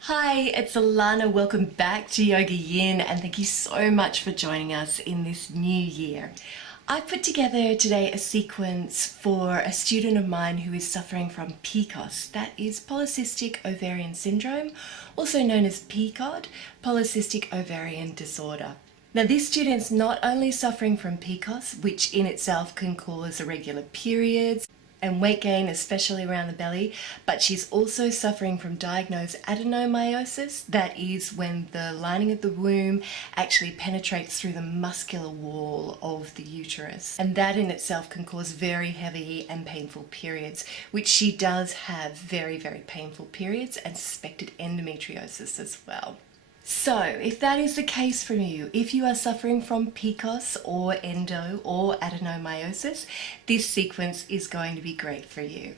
Hi, it's Allannah. Welcome back to YogaYin, and thank you so much for joining us in this new year. I've put together today a sequence for a student of mine who is suffering from PCOS, that is polycystic ovarian syndrome, also known as PCOD, polycystic ovarian disorder. Now, this student's not only suffering from PCOS, which in itself can cause irregular periods and weight gain, especially around the belly, but she's also suffering from diagnosed adenomyosis. That is when the lining of the womb actually penetrates through the muscular wall of the uterus. And that in itself can cause very heavy and painful periods, which she does have very, very painful periods and suspected endometriosis as well. So, if that is the case for you, if you are suffering from PCOS or endo or adenomyosis, this sequence is going to be great for you.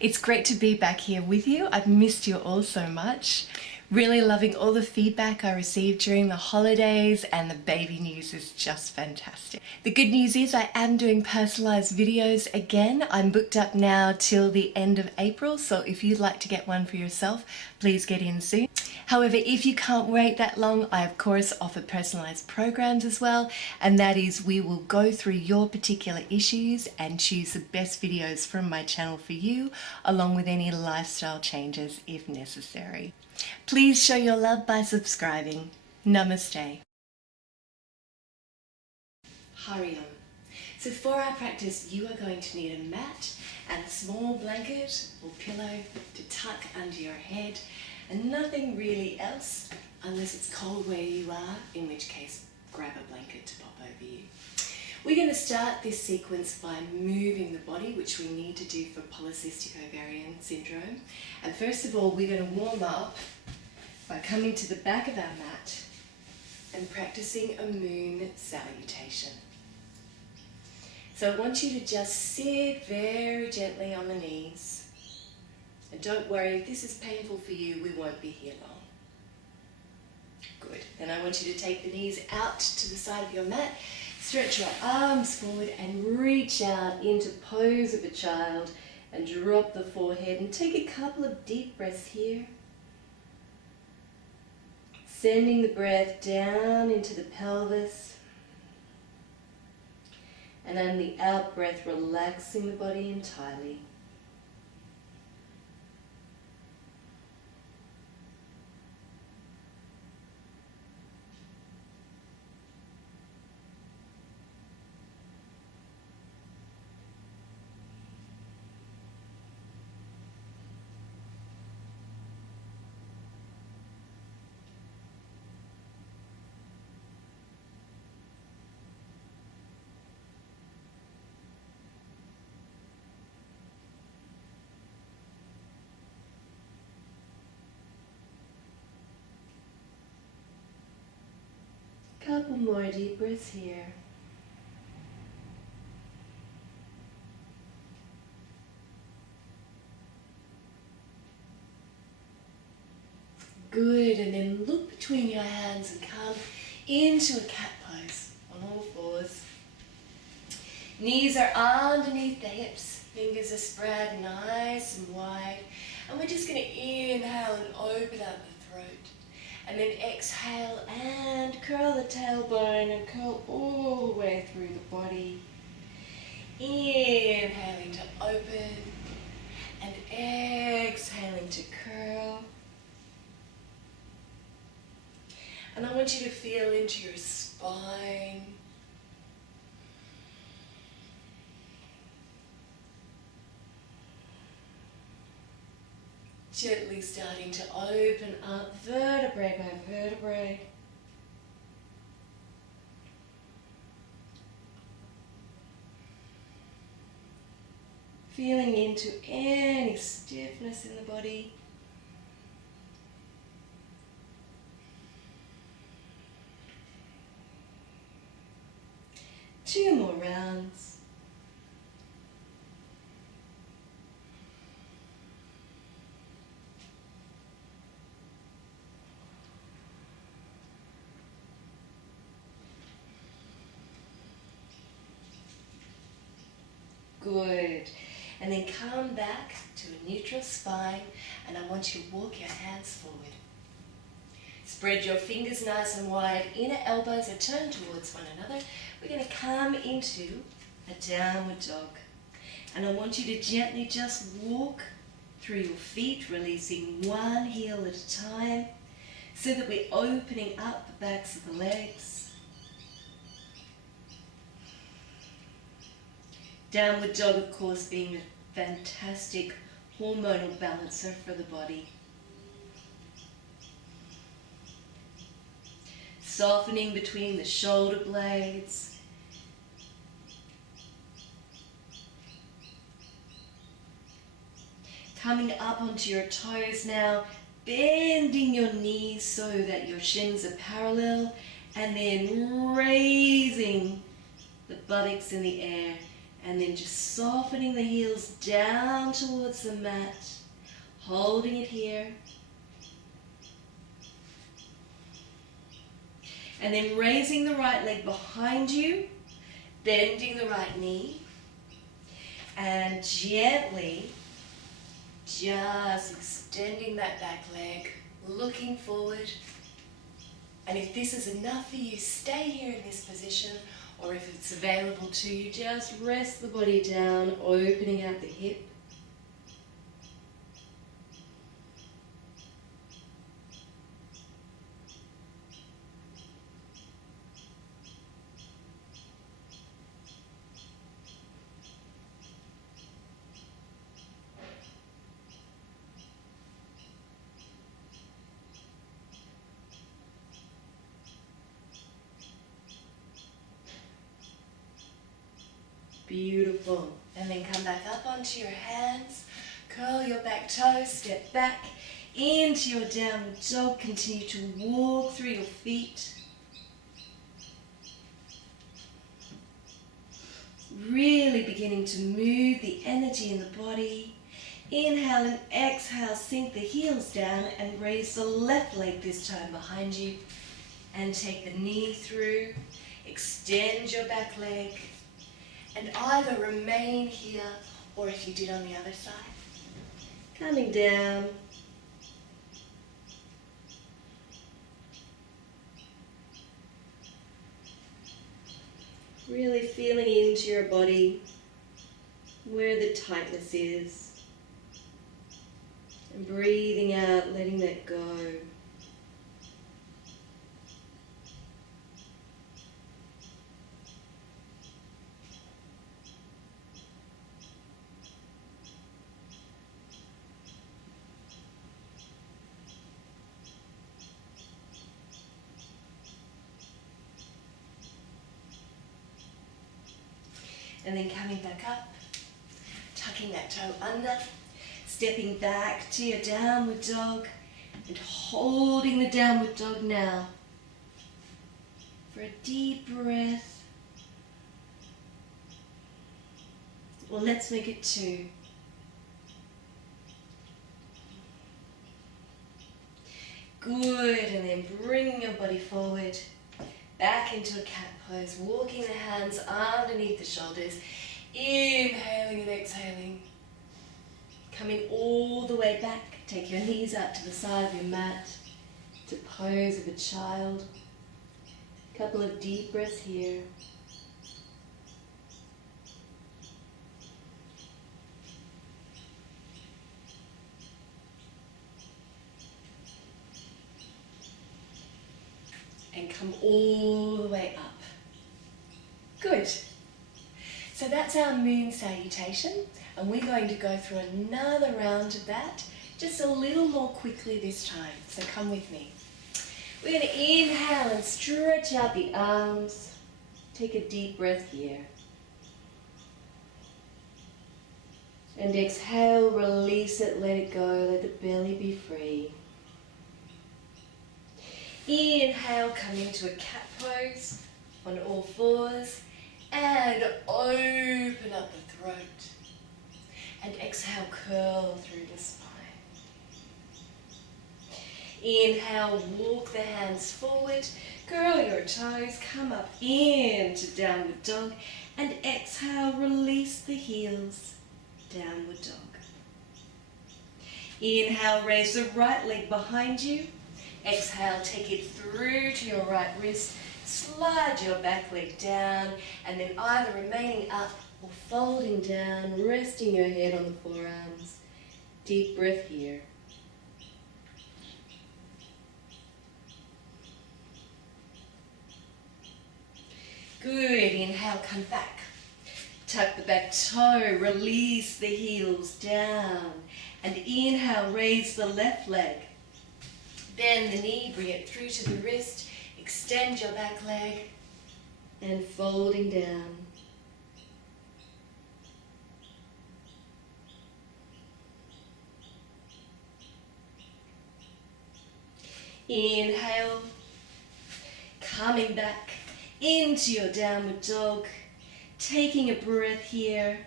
It's great to be back here with you. I've missed you all so much. Really loving all the feedback I received during the holidays, and the baby news is just fantastic. The good news is I am doing personalized videos again. I'm booked up now till the end of April, so if you'd like to get one for yourself, please get in soon. However, if you can't wait that long, I of course offer personalized programs as well, and that is we will go through your particular issues and choose the best videos from my channel for you, along with any lifestyle changes if necessary. Please show your love by subscribing. Namaste. Hari Om. So for our practice, you are going to need a mat and a small blanket or pillow to tuck under your head, and nothing really else unless it's cold where you are, in which case grab a blanket to pop over you. We're going to start this sequence by moving the body, which we need to do for polycystic ovarian syndrome. And first of all, we're going to warm up by coming to the back of our mat and practicing a moon salutation. So I want you to just sit very gently on the knees. And don't worry, if this is painful for you, we won't be here long. Good. Then I want you to take the knees out to the side of your mat. Stretch your arms forward and reach out into pose of a child and drop the forehead and take a couple of deep breaths here. Sending the breath down into the pelvis, and on the out breath, relaxing the body entirely. Couple more deep breaths here. Good, and then look between your hands and come into a cat pose on all fours. Knees are underneath the hips, fingers are spread nice and wide, and we're just going to inhale and open up the throat. And then exhale and curl the tailbone and curl all the way through the body. Inhaling to open and exhaling to curl. And I want you to feel into your spine. Gently starting to open up vertebrae by vertebrae. Feeling into any stiffness in the body. Two more rounds. Good. And then come back to a neutral spine, and I want you to walk your hands forward. Spread your fingers nice and wide, inner elbows are turned towards one another. We're going to come into a downward dog. And I want you to gently just walk through your feet, releasing one heel at a time, so that we're opening up the backs of the legs. Downward dog, of course, being a fantastic hormonal balancer for the body. Softening between the shoulder blades. Coming up onto your toes now, bending your knees so that your shins are parallel, and then raising the buttocks in the air, and then just softening the heels down towards the mat, holding it here. And then raising the right leg behind you, bending the right knee, and gently just extending that back leg, looking forward. And if this is enough for you, stay here in this position, or if it's available to you, just rest the body down, opening out the hip. Beautiful. And then come back up onto your hands, curl your back toes, step back into your downward dog. Continue to walk through your feet. Really beginning to move the energy in the body. Inhale and exhale, sink the heels down and raise the left leg this time behind you. And take the knee through, extend your back leg. And either remain here, or if you did on the other side, coming down. Really feeling into your body, where the tightness is. And breathing out, letting that go. And then coming back up, tucking that toe under, stepping back to your downward dog, and holding the downward dog now for a deep breath. Well, let's make it 2. Good, and then bring your body forward, back into a cat pose, walking the hands underneath the shoulders, inhaling and exhaling. Coming all the way back, take your knees out to the side of your mat, to pose of a child. A couple of deep breaths here. And come all the way up. Good. So that's our moon salutation, and we're going to go through another round of that, just a little more quickly this time. So come with me. We're going to inhale and stretch out the arms. Take a deep breath here. And exhale, release it, let it go, let the belly be free. Inhale, come into a cat pose on all fours and open up the throat. And exhale, curl through the spine. Inhale, walk the hands forward, curl your toes, come up into downward dog, and exhale, release the heels. downward dog. Inhale, raise the right leg behind you. Exhale, take it through to your right wrist. Slide your back leg down, and then either remaining up or folding down, resting your head on the forearms. Deep breath here. Good, inhale, come back. Tuck the back toe, release the heels down. And inhale, raise the left leg. Bend the knee, bring it through to the wrist. Extend your back leg. And folding down. Inhale, coming back into your downward dog, taking a breath here.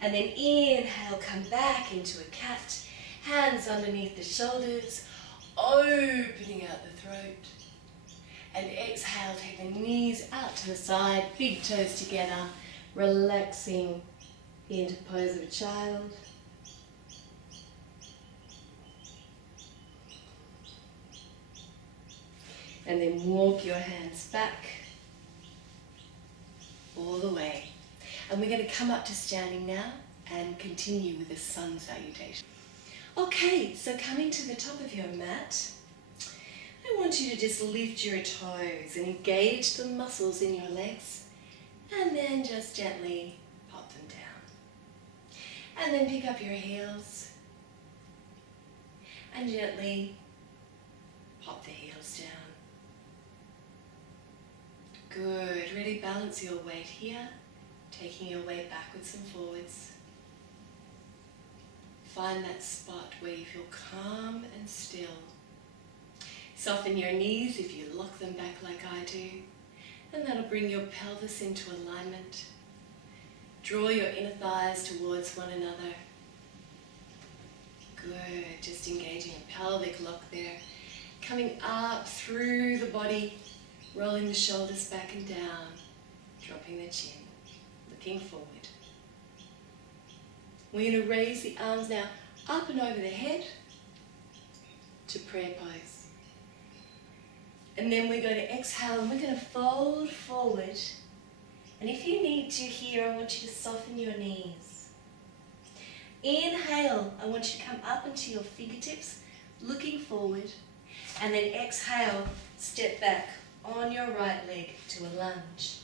And then inhale, come back into a cat, hands underneath the shoulders, opening out the throat. And exhale, take the knees out to the side, big toes together, relaxing into pose of a child. And then walk your hands back all the way. And we're going to come up to standing now and continue with the sun salutation. Okay, so coming to the top of your mat, I want you to just lift your toes and engage the muscles in your legs, and then just gently pop them down. And then pick up your heels and gently pop the heels down. Good, really balance your weight here, taking your weight backwards and forwards. Find that spot where you feel calm and still. Soften your knees if you lock them back like I do, and that'll bring your pelvis into alignment. Draw your inner thighs towards one another. Good, just engaging a pelvic lock there. Coming up through the body, rolling the shoulders back and down, dropping the chin, looking forward. We're going to raise the arms now up and over the head to prayer pose. And then we're going to exhale and we're going to fold forward. And if you need to here, I want you to soften your knees. Inhale, I want you to come up into your fingertips, looking forward. And then exhale, step back on your right leg to a lunge.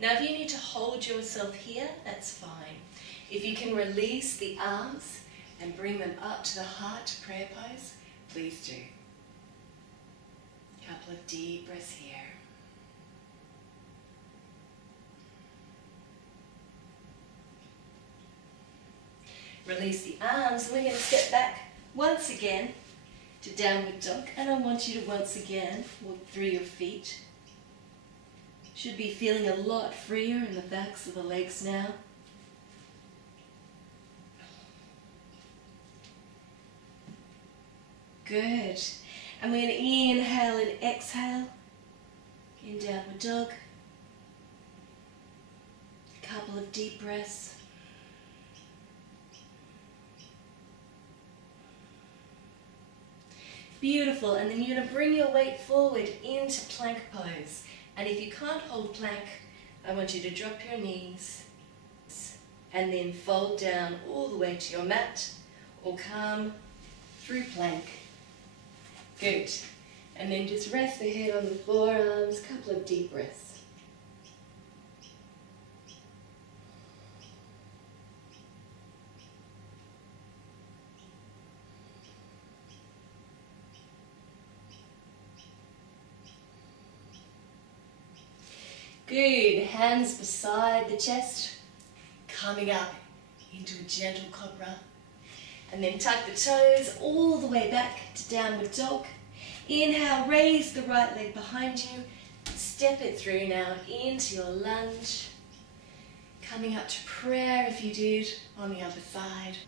Now if you need to hold yourself here, that's fine. If you can release the arms and bring them up to the heart to prayer pose, please do. Couple of deep breaths here. Release the arms, and we're going to step back once again to downward dog, and I want you to once again walk through your feet. Should be feeling a lot freer in the backs of the legs now. Good. And we're going to inhale and exhale in downward dog. A couple of deep breaths. Beautiful. And then you're going to bring your weight forward into plank pose. And if you can't hold plank, I want you to drop your knees and then fold down all the way to your mat or come through plank. Good. And then just rest the head on the forearms, couple of deep breaths. Good. Hands beside the chest, coming up into a gentle cobra. And then tuck the toes all the way back to downward dog. Inhale, raise the right leg behind you. Step it through now into your lunge. Coming up to prayer if you did on the other side.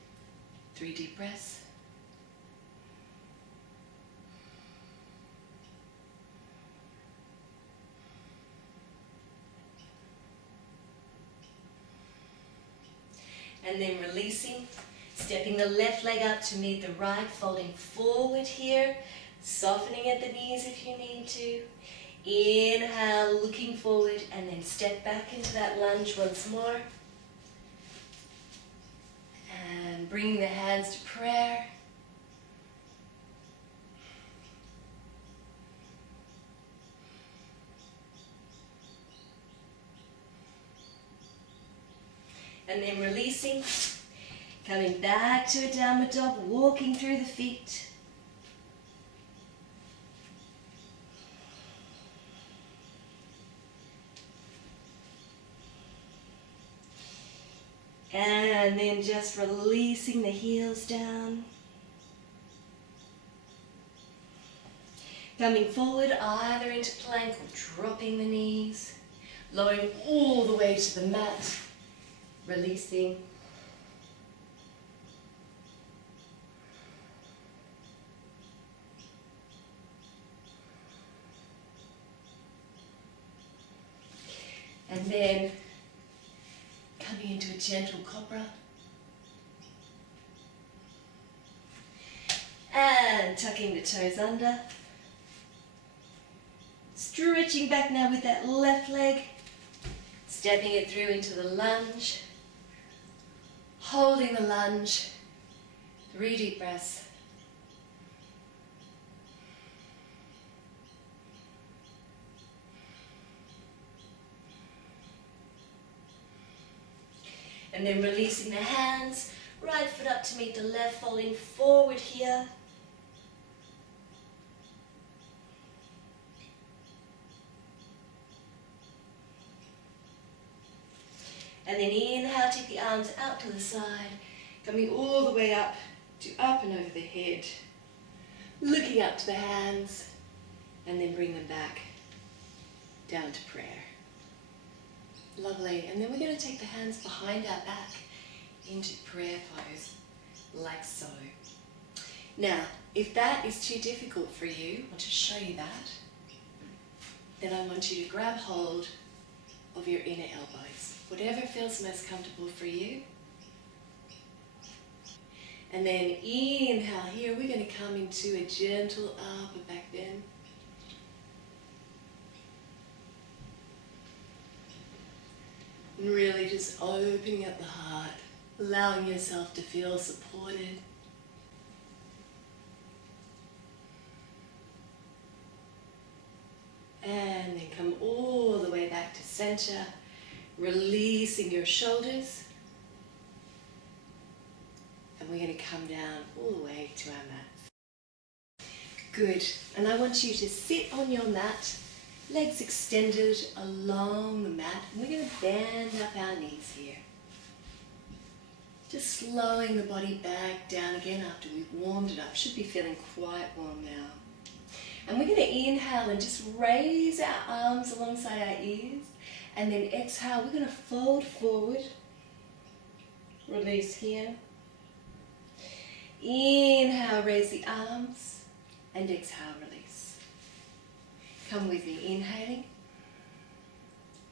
3 deep breaths. And then releasing, stepping the left leg up to meet the right, folding forward here, softening at the knees if you need to. Inhale, looking forward, and then step back into that lunge once more. And bringing the hands to prayer. And then releasing, coming back to a downward dog, walking through the feet. And then just releasing the heels down. Coming forward either into plank or dropping the knees. Lowering all the way to the mat. Releasing. And then coming into a gentle cobra. And tucking the toes under. Stretching back now with that left leg. Stepping it through into the lunge. Holding the lunge. 3 deep breaths. And then releasing the hands, right foot up to meet the left, folding forward here. And then inhale, take the arms out to the side, coming all the way up to up and over the head. Looking up to the hands, and then bring them back down to prayer. Lovely. And then we're going to take the hands behind our back into prayer pose, like so. Now, if that is too difficult for you, I'll just show you that. Then I want you to grab hold of your inner elbows, whatever feels most comfortable for you. And then inhale here, we're going to come into a gentle upper back bend. And really just opening up the heart, allowing yourself to feel supported. And then come all the way back to center, releasing your shoulders. And we're going to come down all the way to our mat. Good. And I want you to sit on your mat, legs extended along the mat. And we're going to bend up our knees here. Just slowing the body back down again after we've warmed it up. Should be feeling quite warm now. And we're going to inhale and just raise our arms alongside our ears. And then exhale, we're going to fold forward. Release here. Inhale, raise the arms. And exhale, release. Come with me, inhaling.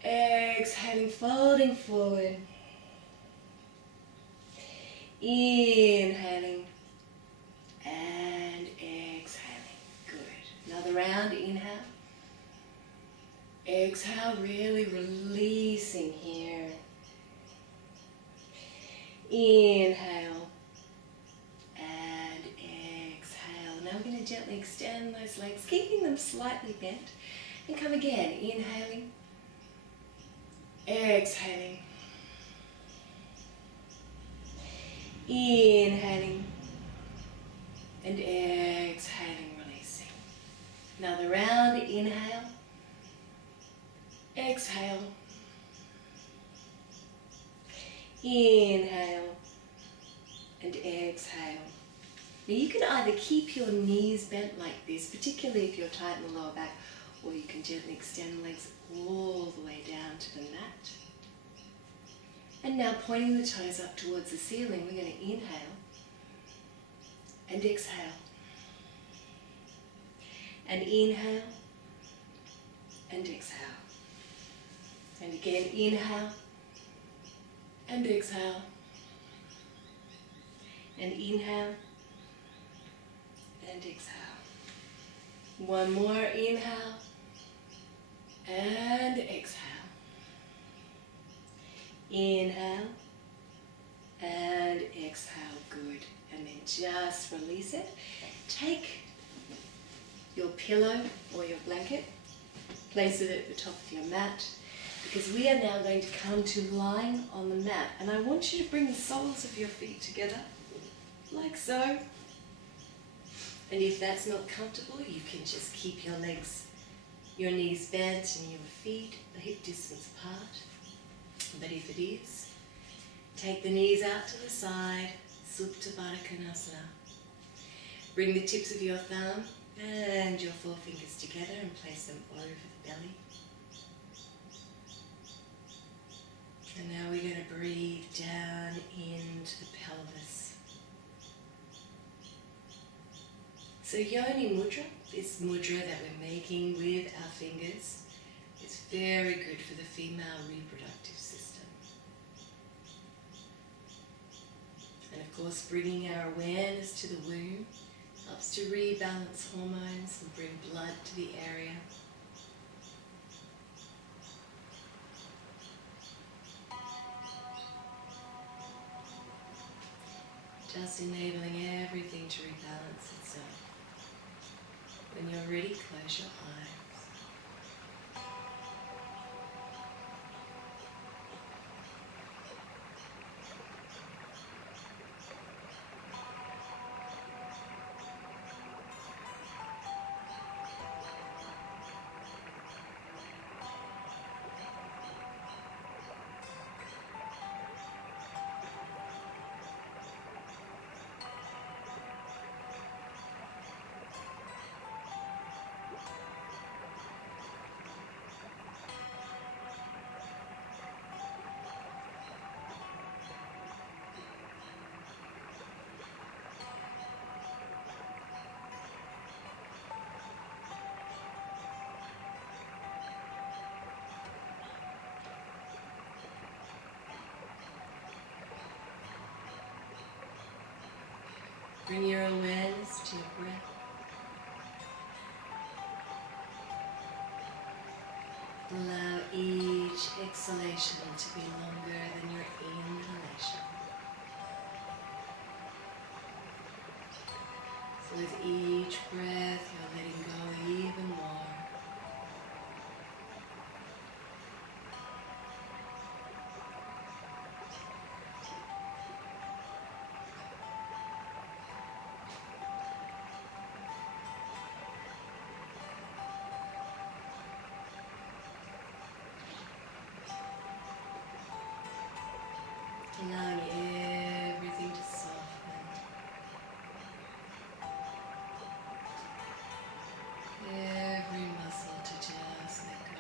Exhaling, folding forward. Inhaling. And exhaling. Good. Another round, inhale. Exhale, really releasing here. Inhale. And exhale. Now we're going to gently extend those legs, keeping them slightly bent. And come again, inhaling. Exhaling. Inhaling. And exhaling, releasing. Another round, inhale. Exhale. Inhale. And exhale. Now you can either keep your knees bent like this, particularly if you're tight in the lower back, or you can gently extend the legs all the way down to the mat. And now pointing the toes up towards the ceiling, we're going to inhale and exhale. And inhale and exhale. And again, inhale and exhale. And inhale and exhale. One more, inhale and exhale. Inhale and exhale, good. And then just release it. Take your pillow or your blanket, place it at the top of your mat, because we are now going to come to lying on the mat. And I want you to bring the soles of your feet together, like so. And if that's not comfortable, you can just keep your legs, your knees bent and your feet a hip distance apart. But if it is, take the knees out to the side, Supta Baddha Konasana. Bring the tips of your thumb and your forefingers together and place them over the belly. And now we're going to breathe down into the pelvis. So Yoni mudra, this mudra that we're making with our fingers, is very good for the female reproductive system. And of course, bringing our awareness to the womb helps to rebalance hormones and bring blood to the area. Just enabling everything to rebalance itself. When you're ready, close your eyes. Bring your awareness to your breath. Allow each exhalation to be longer than your inhalation. So with each breath, you're letting go even more. Allowing everything to soften. Every muscle to just let go.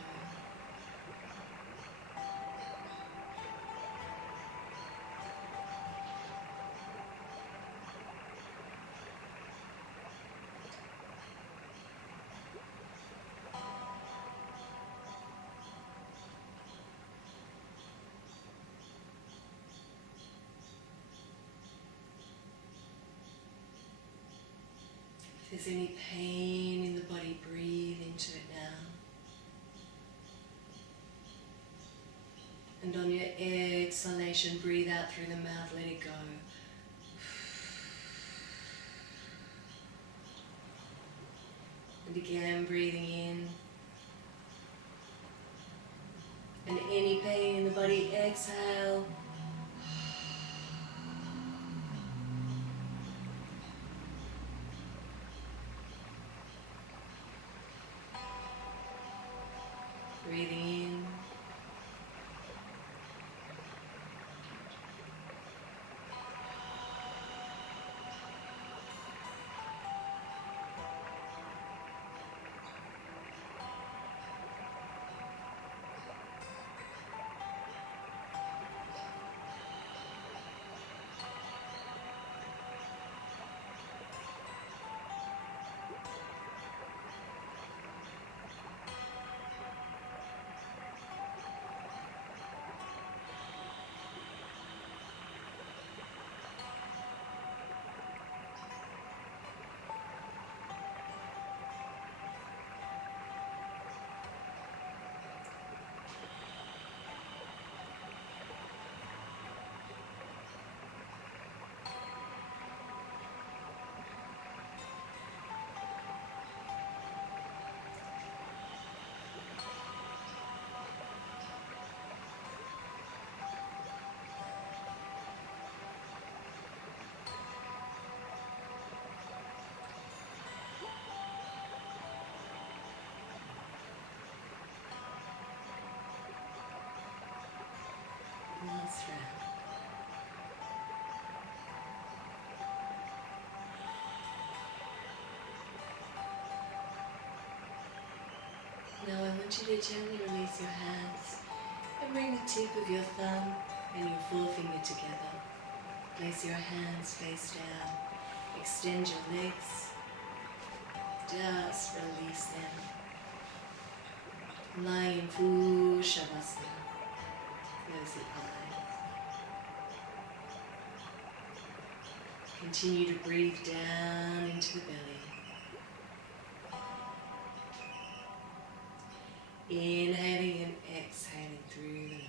If there's any pain in the body, breathe into it now. And on your exhalation, breathe out through the mouth, let it go. And again, breathing in. And any pain in the body, exhale. Breathing in. Last round. Now I want you to gently release your hands and bring the tip of your thumb and your forefinger together. Place your hands face down. Extend your legs. Just release them. Lying in full shavasana. Close the eyes. Continue to breathe down into the belly. Inhaling and exhaling through the nose.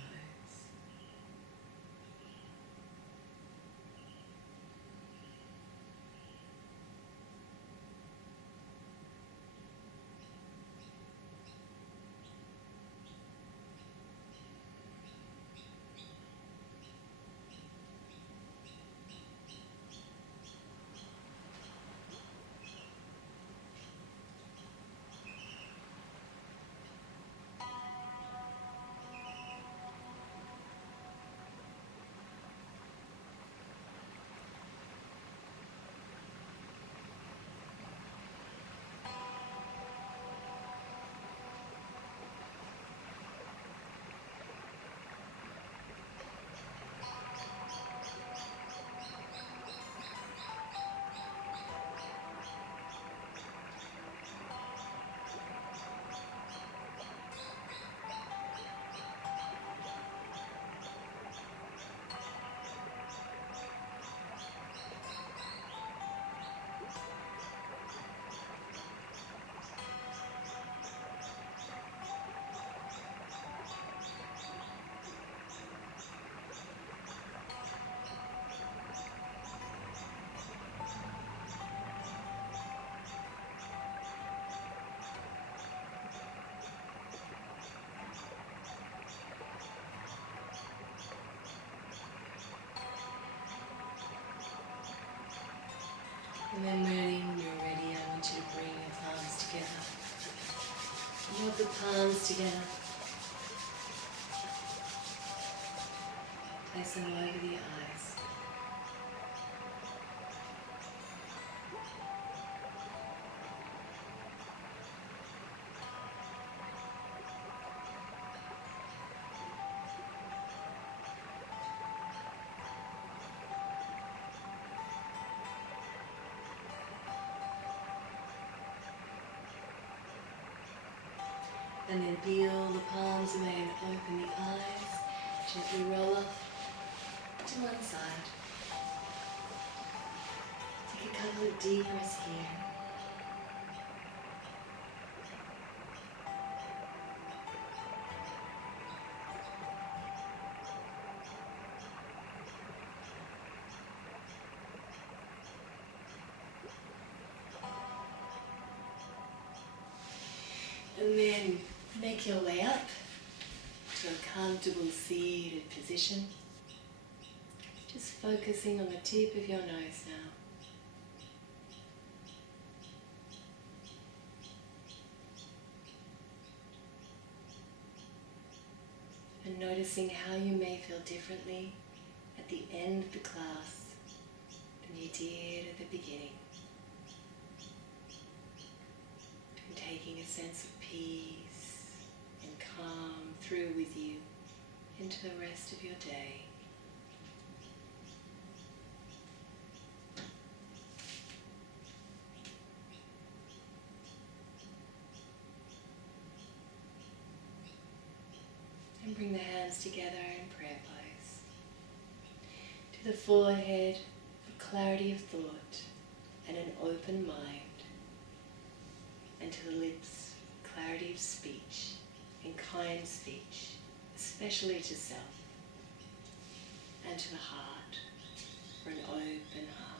And then when you're ready, I want you to bring your palms together. Rub the palms together. Place them over the eyes. And then peel the palms away and open the eyes. Gently roll off to one side. Take a couple of deep breaths here. And then make your way up to a comfortable seated position. Just focusing on the tip of your nose now. And noticing how you may feel differently at the end of the class than you did at the beginning. And taking a sense of peace and calm through with you into the rest of your day. And bring the hands together in prayer pose. To the forehead, a clarity of thought and an open mind. And to the lips, clarity of speech and kind speech, especially to self. And to the heart, for an open heart.